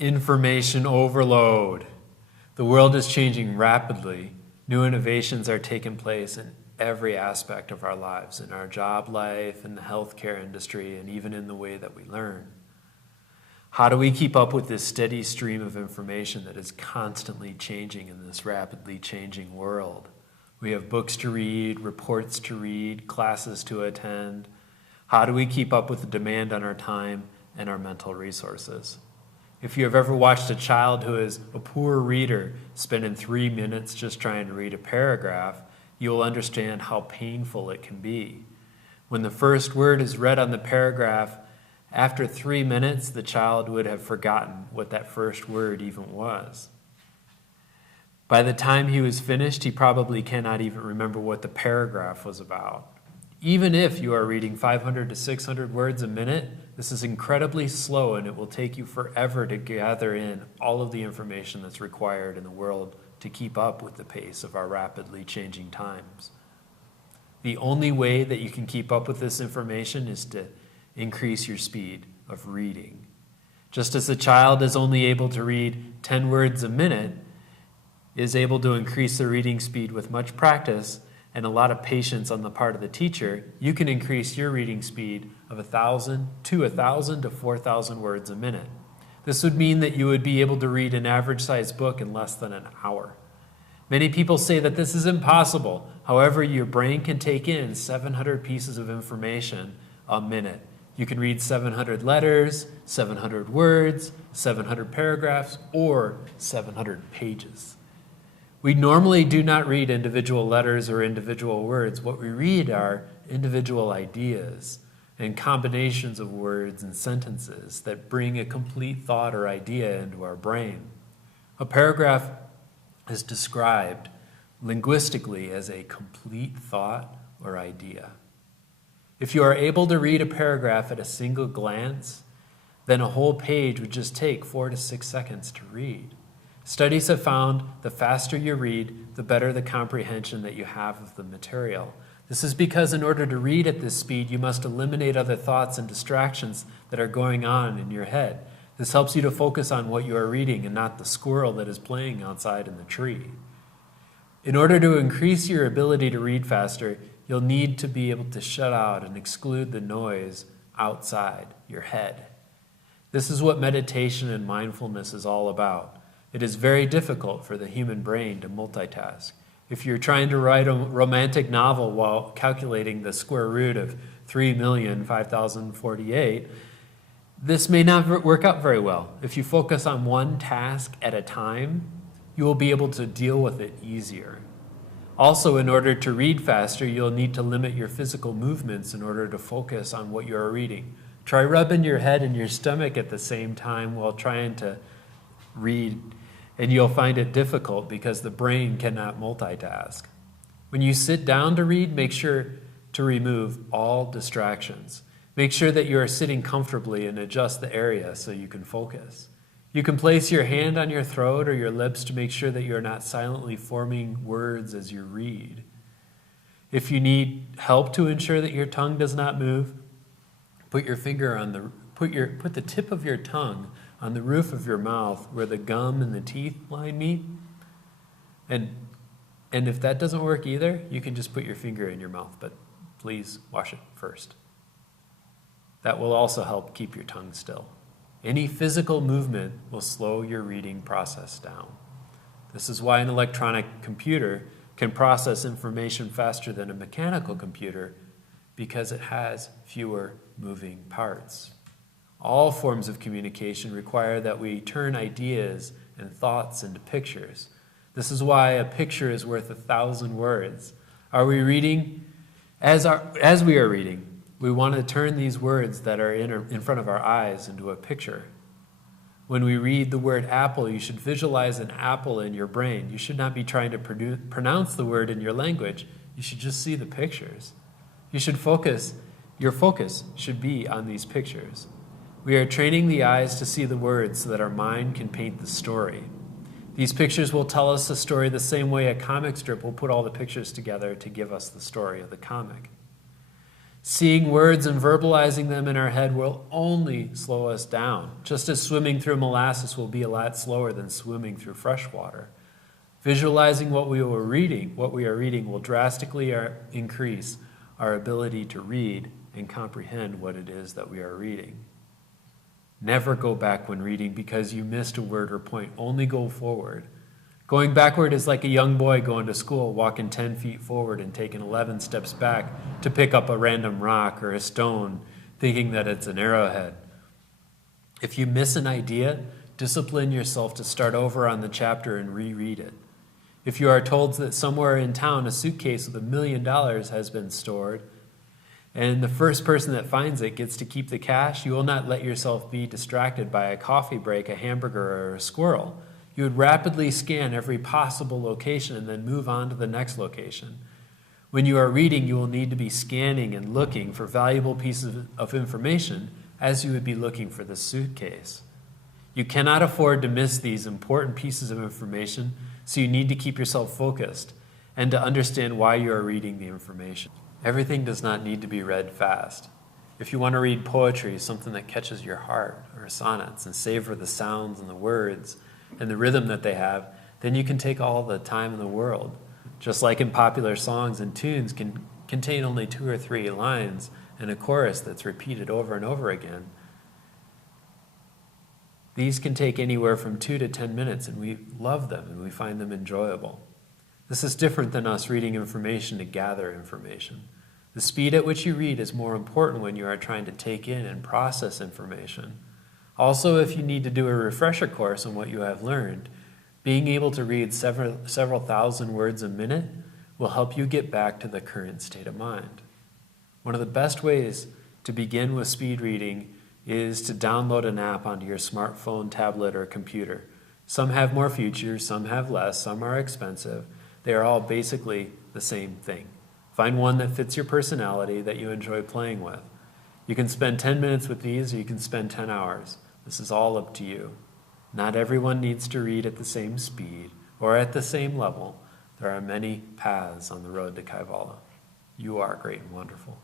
Information overload. The world is changing rapidly. New innovations are taking place in every aspect of our lives, in our job life, in the healthcare industry, and even in the way that we learn. How do we keep up with this steady stream of information that is constantly changing in this rapidly changing world? We have books to read, reports to read, classes to attend. How do we keep up with the demand on our time and our mental resources? If you have ever watched a child who is a poor reader spending 3 minutes just trying to read a paragraph, you will understand how painful it can be. When the first word is read on the paragraph, after 3 minutes, the child would have forgotten what that first word even was. By the time he was finished, he probably cannot even remember what the paragraph was about. Even if you are reading 500 to 600 words a minute, this is incredibly slow and it will take you forever to gather in all of the information that's required in the world to keep up with the pace of our rapidly changing times. The only way that you can keep up with this information is to increase your speed of reading. Just as a child is only able to read 10 words a minute, is able to increase the reading speed with much practice and a lot of patience on the part of the teacher, you can increase your reading speed of 1,000 to 4,000 words a minute. This would mean that you would be able to read an average-sized book in less than an hour. Many people say that this is impossible. However, your brain can take in 700 pieces of information a minute. You can read 700 letters, 700 words, 700 paragraphs, or 700 pages. We normally do not read individual letters or individual words. What we read are individual ideas and combinations of words and sentences that bring a complete thought or idea into our brain. A paragraph is described linguistically as a complete thought or idea. If you are able to read a paragraph at a single glance, then a whole page would just take 4 to 6 seconds to read. Studies have found the faster you read, the better the comprehension that you have of the material. This is because in order to read at this speed, you must eliminate other thoughts and distractions that are going on in your head. This helps you to focus on what you are reading and not the squirrel that is playing outside in the tree. In order to increase your ability to read faster, you'll need to be able to shut out and exclude the noise outside your head. This is what meditation and mindfulness is all about. It is very difficult for the human brain to multitask. If you're trying to write a romantic novel while calculating the square root of 3,005,048, this may not work out very well. If you focus on one task at a time, you will be able to deal with it easier. Also, in order to read faster, you'll need to limit your physical movements in order to focus on what you are reading. Try rubbing your head and your stomach at the same time while trying to read, and you'll find it difficult because the brain cannot multitask. When you sit down to read, make sure to remove all distractions. Make sure that you are sitting comfortably and adjust the area so you can focus. You can place your hand on your throat or your lips to make sure that you are not silently forming words as you read. If you need help to ensure that your tongue does not move, put the tip of your tongue on the roof of your mouth where the gum and the teeth line meet. And if that doesn't work either, you can just put your finger in your mouth, but please wash it first. That will also help keep your tongue still. Any physical movement will slow your reading process down. This is why an electronic computer can process information faster than a mechanical computer, because it has fewer moving parts. All forms of communication require that we turn ideas and thoughts into pictures. This is why a picture is worth 1,000 words. Are we reading? As we are reading, we want to turn these words that are in front of our eyes into a picture. When we read the word apple, you should visualize an apple in your brain. You should not be trying to pronounce the word in your language. You should just see the pictures. Your focus should be on these pictures. We are training the eyes to see the words so that our mind can paint the story. These pictures will tell us the story the same way a comic strip will put all the pictures together to give us the story of the comic. Seeing words and verbalizing them in our head will only slow us down, just as swimming through molasses will be a lot slower than swimming through fresh water. Visualizing what we are reading will drastically increase our ability to read and comprehend what it is that we are reading. Never go back when reading because you missed a word or point. Only go forward. Going backward is like a young boy going to school, walking 10 feet forward and taking 11 steps back to pick up a random rock or a stone, thinking that it's an arrowhead. If you miss an idea, discipline yourself to start over on the chapter and reread it. If you are told that somewhere in town a suitcase with $1 million has been stored, and the first person that finds it gets to keep the cash, you will not let yourself be distracted by a coffee break, a hamburger, or a squirrel. You would rapidly scan every possible location and then move on to the next location. When you are reading, you will need to be scanning and looking for valuable pieces of information as you would be looking for the suitcase. You cannot afford to miss these important pieces of information, so you need to keep yourself focused and to understand why you are reading the information. Everything does not need to be read fast. If you want to read poetry, something that catches your heart, or sonnets, and savor the sounds and the words and the rhythm that they have, then you can take all the time in the world. Just like in popular songs, and tunes can contain only 2 or 3 lines and a chorus that's repeated over and over again. These can take anywhere from 2 to 10 minutes, and we love them and we find them enjoyable. This is different than us reading information to gather information. The speed at which you read is more important when you are trying to take in and process information. Also, if you need to do a refresher course on what you have learned, being able to read several thousand words a minute will help you get back to the current state of mind. One of the best ways to begin with speed reading is to download an app onto your smartphone, tablet, or computer. Some have more features, some have less, some are expensive. They are all basically the same thing. Find one that fits your personality that you enjoy playing with. You can spend 10 minutes with these, or you can spend 10 hours. This is all up to you. Not everyone needs to read at the same speed or at the same level. There are many paths on the road to Kaivala. You are great and wonderful.